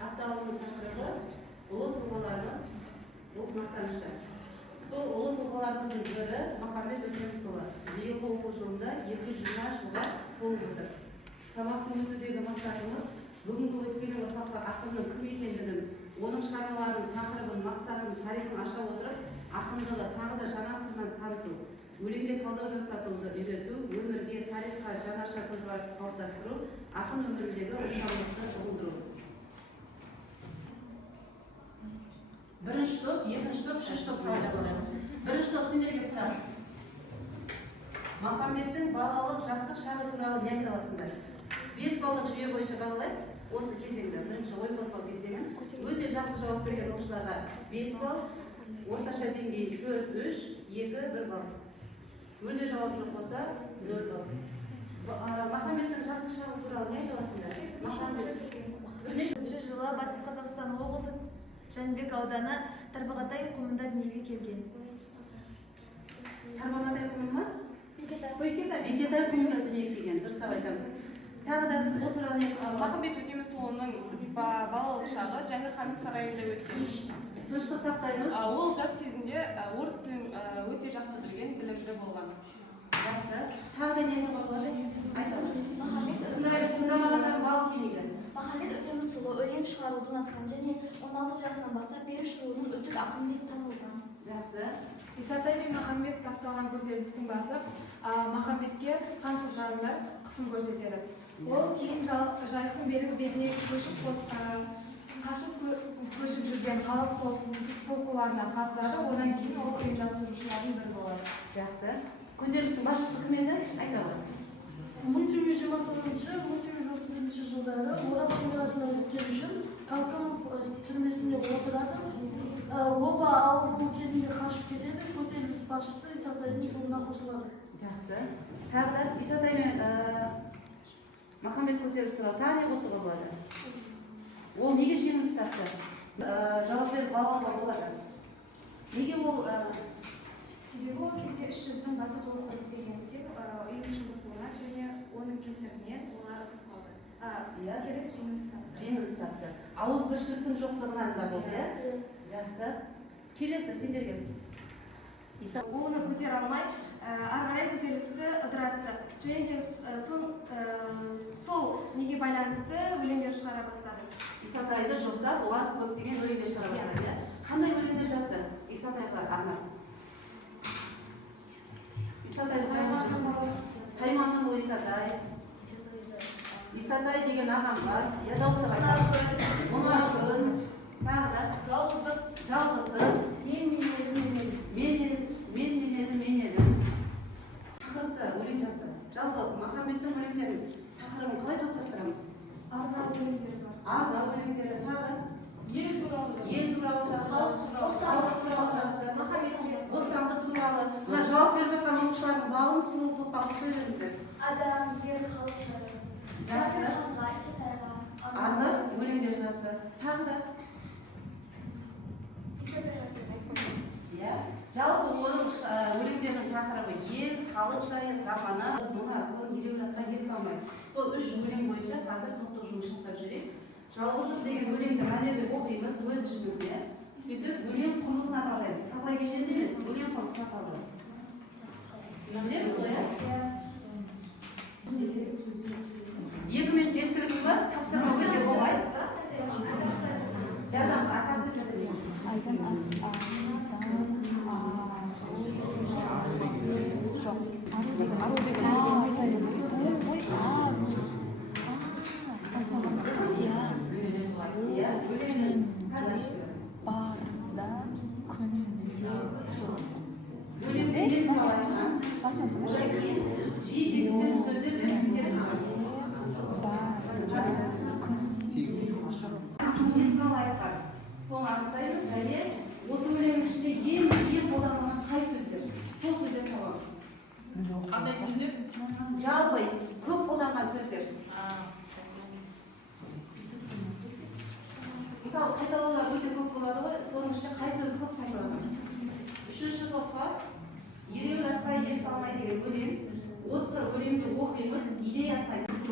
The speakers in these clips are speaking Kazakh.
Апталығының тақырыбы ұлы тұлғаларымыз ұлт мақтанышы. Сол ұлы тұлғаларымыздың бірі Махамбет Өтемісұлы. Биылғы оқу жылында 220 жылға толып отыр. Сабақтың өтудегі мақсатымыз бүгінгі өскелең ұрпаққа ақынның кім екендігін, оның шығармаларының тақырыбын, мақсатын, тарихын аша отырып, ақындығы тағы да жаңа қырынан таныту, өлеңге талдау жасатуды үйрету, өмірге, тарихқа жаңаша көзқарас қалыптастыру, ақын өміріндегі ошалықты ұғындыру. Бірінші топ, екінші топ, үшінші топ сауал жасалады. Бірінші топ сендерге сұрақ. Махамбеттің балалық, жастық шағы туралы не айта аласыңдар? 5 балдық жүйе бойынша бағалайық. Осы кезеңді, бірінші ой қозғау кезеңін өте жақсы жауап берген оқушыларға 5 балл, орташа деңгей 4, 3, 2, 1 балл. Мүлде жауап жоқ болса 0 балл. Махамбеттің жастық шағы туралы не айта аласыңдар? Махамбет жылы Батыс Қазақстан облысы Жәнібек ауданы Тарбағатай құмында дүниеге келген. Тарбағатай құмы ма? Бекетай құмында дүниеге келген. Дұрыстап айтамыз. Тағы да бұл туралы Махамбет Өтемісұлының балалық шағы Жәңгір хан сарайында өткен. Тыныштық сақтаймыз. Ол жас кезінде орыс тілін өте жақсы білген, білімді болған. Жақсы. Тағы да не айтуға болады? Айтамыз. Тыңдамағандар бал кемейді. Махамбет Өтемісұлы өлең шығаруды ұнатқан және 16 жасынан бастап Беріш руының үздік ақыны деп танылған. Жақсы. Исатай мен Махамбет басталған көтерілістің басы Махамбетке хан сұлтандар қысым көрсетеді. Ол кейін жайықтың берік бетіне қашып көшіп жүрген халық толқуларына қатысады, одан кейін ол ұйымдастырушылардың бірі болады. Жақсы. Көтерілістің басшысы кім еді? Айта ғой. 1829-1831 жылдары Орал шекарасынан өткен үшін Талканов түрмесінде отырады. Оба ауыру кезінде қашып кетеді. Көтеріліс басшысы Исатайдың тобына қосылады. Жақсы. Тағы да Исатай мен Махамбет көтеріліс туралы тағы не қосуға болады? Ол неге жеңіліс тапты? Жауап беріп алуға болады. Неге ол Себебі ол кезде 300-дің басы толық өтпегендіктен ұйымшылдық болған және оның кесірінен олар ұтып қалды. Теріс жеңіліс тапты. Ауызбіршіліктің жоқтығынан да болды. Жақсы. Келесі сендерге. Оны көтер алмай, ары қарай көтерілісті ыдыратты. Және де сол неге байланысты өлеңдер шығара бастады. Исатайды жоқтап, оған көптеген өлеңдер шығара бастады. Қандай өлеңдер жазды? Исатайға арнап. Тайманның ұлы Исатай. Исатай деген ағам бар. Дауыстап айтамыз. Мұнарқын. Тағы да. Жалғыздық. Мен едім. Тақырыпты өлең жазды. Жалпы Махамбеттің өлеңдерін тақырыбын қалай топтастырамыз? Арна өлеңдері бар. Арна өлеңдері тағы. Ел туралы жазды. Халық туралы жазды. Бостандық туралы. Мына жауап беріп жатқан оқушылардың балын сол топқа қоса беріңіздер. Адам, ер, халық жайлы. Жақсы. Исатайға. Арна өлеңдер жазды. Тағы да. Иә. Жалпы оның өлеңдерінің тақырыбы ел, халық жайы, замана, мұнарқын, ереуілатқа ер салмай. Сол 3 өлең бойынша қазір топтық жұмыс жасап жүрейік. Жалғыздық деген өлеңді мәнерлеп оқимыз өз ішімізде. Сөйтіп өлең құрылысына талдаймыз. Сапа кешенде емес, өлең құрылысына салдырып. Білеміз ғой, иә? 2 мен жеткілікті бар, тапсырма өте болмайды. Жазамыз, ақасты соны анықтаймыз және осы өлеңнің ішінде ең қолданылған қай сөздер? Сол сөздер табамыз. Қандай сөздер? Жалпы көп қолданған сөздер. Мысалы, қайталаулар өте көп болады ғой, соның ішінде қай сөз көп қайталанған? 3-ші топқа ереуілатқа ер салмай деген өлең. Осы өлеңді оқимыз, идеясын айтамыз.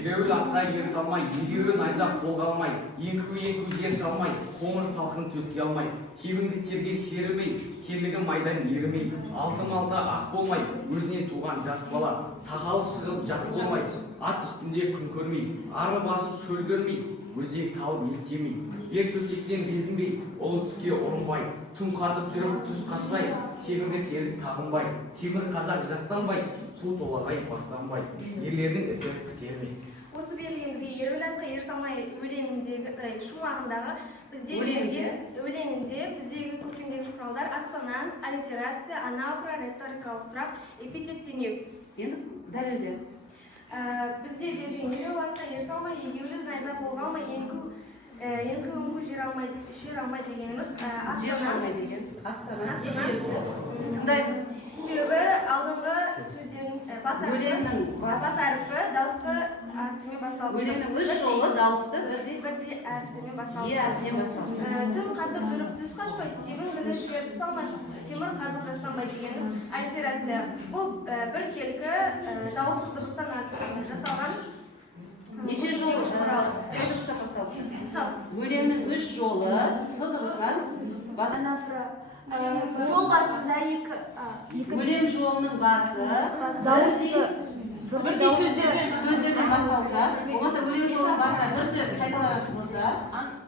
Ереуіл атқа ер салмай, егеуі найза қолға алмай, еңкіу жер шалмай, қоңыр салқын төске алмай, кебінді терге шерімей, келігі майдан ерімей, алты малта ас болмай, өзінен туған жас бала, сақалы шығып жат болмай, ат үстінде күн көрмей, ары басып шөл көрмей, өзек талып еттемей, ер төсектен безінбей, ұлы түске ұрынбай, түн қатып жүріп түс қашпай, тегімді теріс тағынбай, темір қазақ жастанбай, ту толағай бастанбай, ерлердің ісі күтермей. Осы белгімізге ереуіл атқа ер салмай өлеңіндегі шумағындағы өлеңінде біздегі көркемдегіш құралдар ассонанс, аллитерация, анафора, риторикалық сұрақ, эпитет теңеу. Енді дәлелдеу. Бізде берген ереуіл атқа ер салмай, егеулі найза қолға алмай, еңкі жер алмай дегеніміз ассонанс. Тыңдаймыз. Себебі алдыңғы сөздердің бас әріпі дауысты әріптермен басталды. Өлеңнің үш жолы дауысты бірдей әріптермен басталды. әріптермен басталды. Түн қатып жүріп түс қашпай, тебінді теріс салмай, темір қазық жастанбай дегеніміз аллитерация. Бұл біркелкі дауыссыз дыбыстан жасалған Неше жолы өлеңнің үш жолы дыбысынан анафора. Жол басында өлең жолының басы дауысты бірдей сөздерден басталса, болмаса өлең жолының басына бір сөз қайталанатын болса,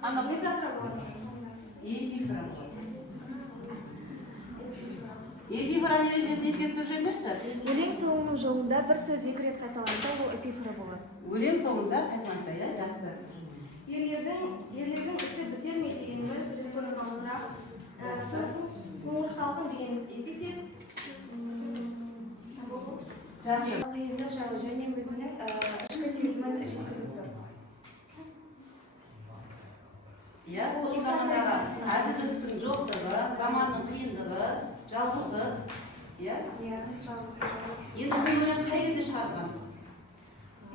метафора болады. эпифора болады. Эпифора ережесін еске түсіп жүріңдерші. Өлең соңының жолында бір сөз екі рет қайталанса, ол эпифора болады. Өлең соңында қайталанса, жақсы. Ерлердің ісі бітер ме дегеніміз риторикалық сөздің қоңыр салқын дегеніміз эпитет. Жақсы. Қиындық жайлы және өзінің ішкі сезімін жеткізіп тұр. Сол замандағы әділдіктің жоқтығы, заманның қиындығы, жалғыздық. Енді бұл өлең қай кезде шығарған?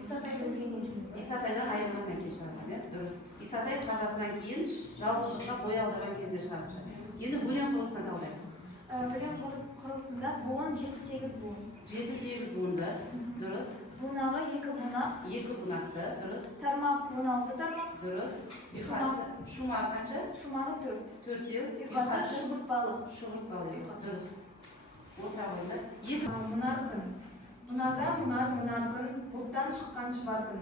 Исатайдың өлеңінен кейін. Исатайдан айырылғаннан кейін шығарған, дұрыс. Исатай қазасынан кейін жалғыздыққа бой алдырған кезде шығарған. Енді өлең құрылысына талдайық. Өлең құрылысында буын 7-8 буын. 7-8 буынды, дұрыс. Бунағы 2 бунақ. 2 бунақты, дұрыс. Тармақ 16 тармақ. Дұрыс. Шумағы қанша? Шумағы 4. 4-еу. Ұйқасы шұғыртпалы. Шұғыртпалы, дұрыс. Отыра қойды. Мұнар күн. Мұнарда мұнар күн, бұлттан шыққан шұбар күн.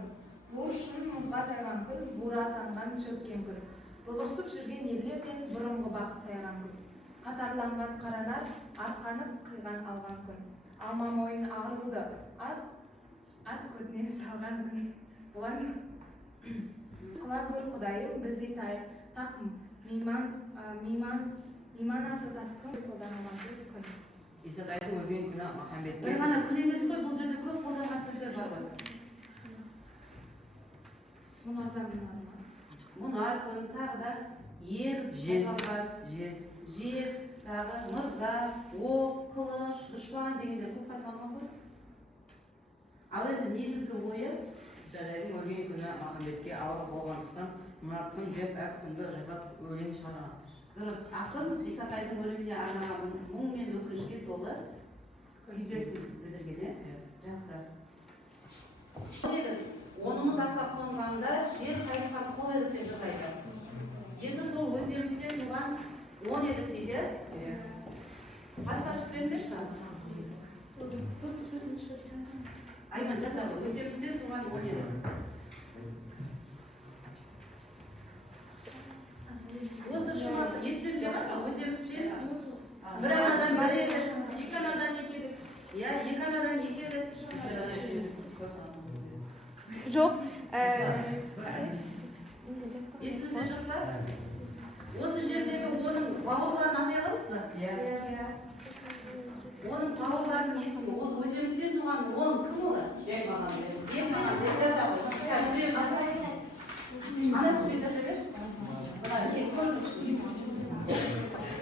Бур шын мұзға тайған күн, бура атанған шөккен күн. Бұлықсып жүрген ерлерден бұрынғы бақыт тайған күн. Қатарланған қаранар, арқанып қиған алған күн. Алма мойын ағырылды, ат көтіне салған күн. Бұлан қыла көр құдайым, бізде тақым, мейман асы тасқын, қолданылған сөз күн. Исатайдың өлген күні Махамбетке. Бір ғана күн емес қой, бұл жерде көп қолданған сөздер бар ғой. Мұнар күн, тағы да ер, жез, тағы мырза, оқ, қылыш, дұшпан дегендер көп қайталанған ғой. Ал енді негізгі ойы Исатайдың өлген күні Махамбетке ауыр болғандықтан мұнар күн деп әр күнді жатап өлең шығарған. дұрыс. Ақын Исатайдың өліміне арналған мұң мен өкінішке толы күйзелісін білдірген. Жақсы. Онымыз атқа қонғанда жер қайысқан қол едік деп жатайды. Енді сол өтемістен туған 10 едік дейді. Басқа түспеңдерші ма? Айман жасағы, өтемістен туған 10 едік. Осы шумақ естен жаған ма? Өтемістен бір анадан бір едік. Екі анадан екі едік. Иә, екі анадан екі едік. Жоқ. Есіңізде жоқ па? Осы жердегі оның бауырларын атай аламыз ба? Иә. Оның бауырларының есімі, осы өтемістен туған оның кім олар? Бек Махамбет. Бек Махамбет жаза ғой. Ана түспей жаза бер.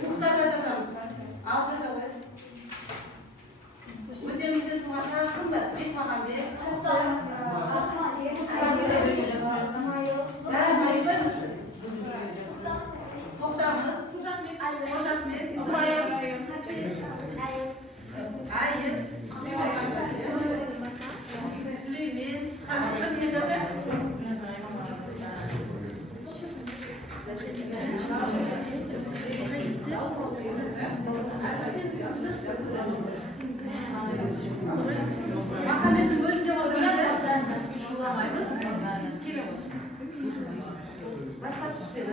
Мұқтарға жазамыз. Ал жаза ғой. Өтемістен туған тағы кім бар? Бек Махамбет. Хасан. Махамбеттің өзінде отырады. Шуламаймыз. Келе ғой. Басқа түскен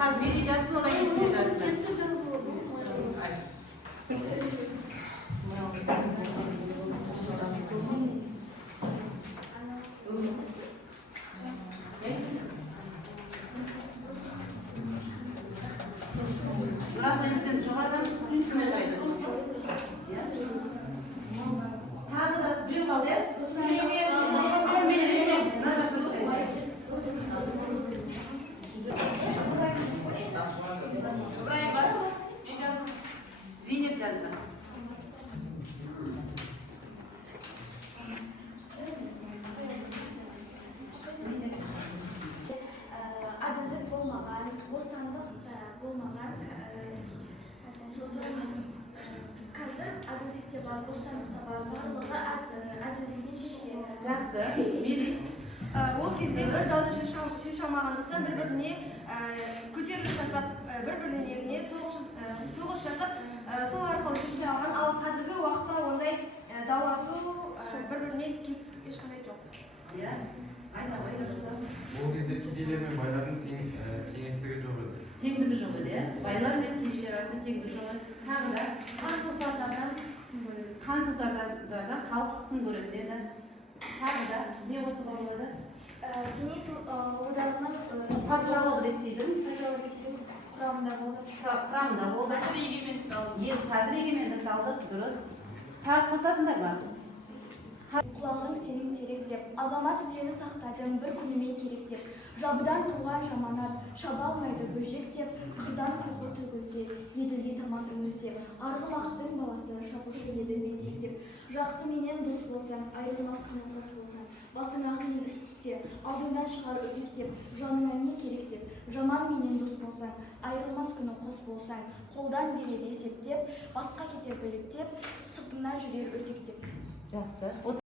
қазір бері жазсын, одан кейін сізде жазсын. Нұрасыл, енді сен жоғарыдан инструмент айтасың. Тағы да біреу қалды, иә? Зейнеп жазды. Әділдік болмаған, бостандық болмаған, сосын қазір әділдікте бар, бостандықта бар, барлығы әділдікпен шешіледі. Жақсы. Мери. Ол кезде бір дауды шеше алмағандықтан бір-біріне көтеріліс жасап, бір-бірлеріне соғыс жасап, сол арқылы шеше алған. Ал қазіргі уақытта ондай дауласу бір-біріне ешқандай жоқ. Иә. Айта қойыңызшы. Ол кезде кедейлер мен байлардың кеңістігі жоқ еді. Теңдігі жоқ еді, иә? Байлар мен кедейлер арасында теңдігі жоқ еді. Тағы да Хан сұлтандардан қысым көреді. хан сұлтандардан халық қысым көреді деді. Тағы да не қосуға болады? Кеңес одағының Патшалық Ресейдің құрамында болды. құрамында болды. Қазір егемендік алды. Қазір егемендік алдық, дұрыс. Тағы қосасыңдар ма? Құлағың сенің серек деп, азамат сені сақтадым бір күнеме керек деп, жабыдан туған жаманат, шаба алмайды бөжек деп, қырдан қоқыр төгілсе, еділге таман үңілсе, арғымақтың баласы шапушы еді безек деп, жақсы менен дос болсаң, айырылмас күні қос болсаң, басыңа қиын іс түссе, алдыңдан шығар өтіп деп, жаныңа не керек деп, жаман менен дос болсаң, айырылмас күні қос болсаң, қолдан берер есептеп, басқа кетер біліктеп, сыртыңнан жүрер өсектеп. Жақсы.